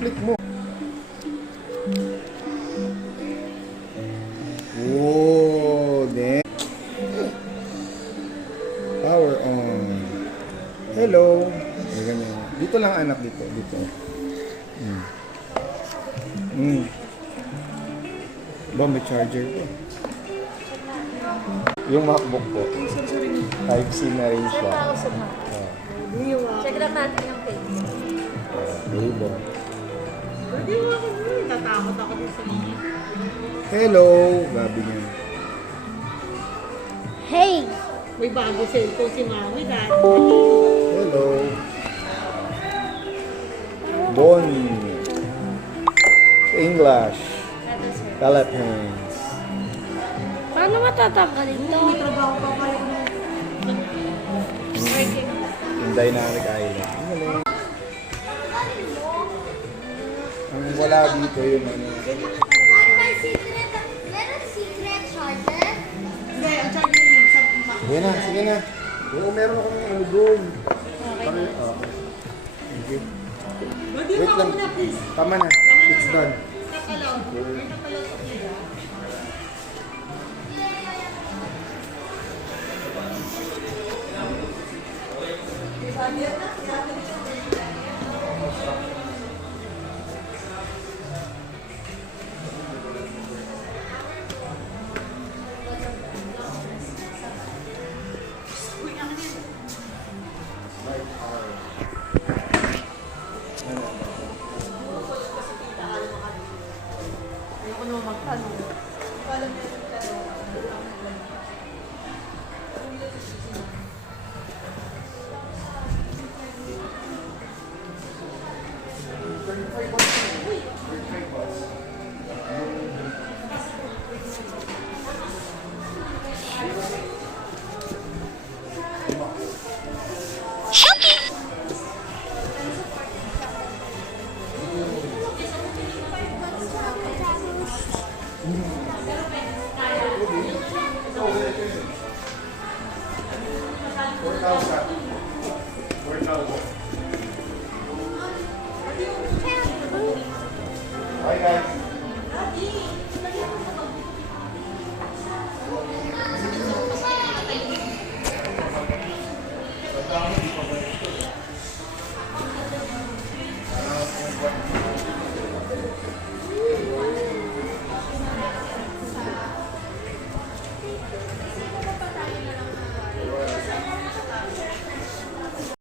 Click mo. Whoa, damn. Power on. Hello. Ganyan. Dito lang anak, dito. Ba, may charger ko. Yung MacBook ko. Type-C na rin siya. Check lang natin yung page. Diba? Hindi mo ako dun. Natakot ako dun sa mga. Hello, gabi niya. Hey! May bago cellphone si Mami, Dad. Hello. Bonnie. English. Philippines. Paano matatanggalin to? May trabaho pa kayo. Yung Dynamic Island. Ang wala dito yung ano. May secret, meron secret charger? Hindi, ang charger mo sa Sige na, sige na. Oo, meron akong ano doon. Okay. Thank you. Wait lang. muna, please. Tama na. It's done. Nakalaw. May nakalaw sa kaya. Ayoko naman magtanong. Alam niya yung tanong. $4,000.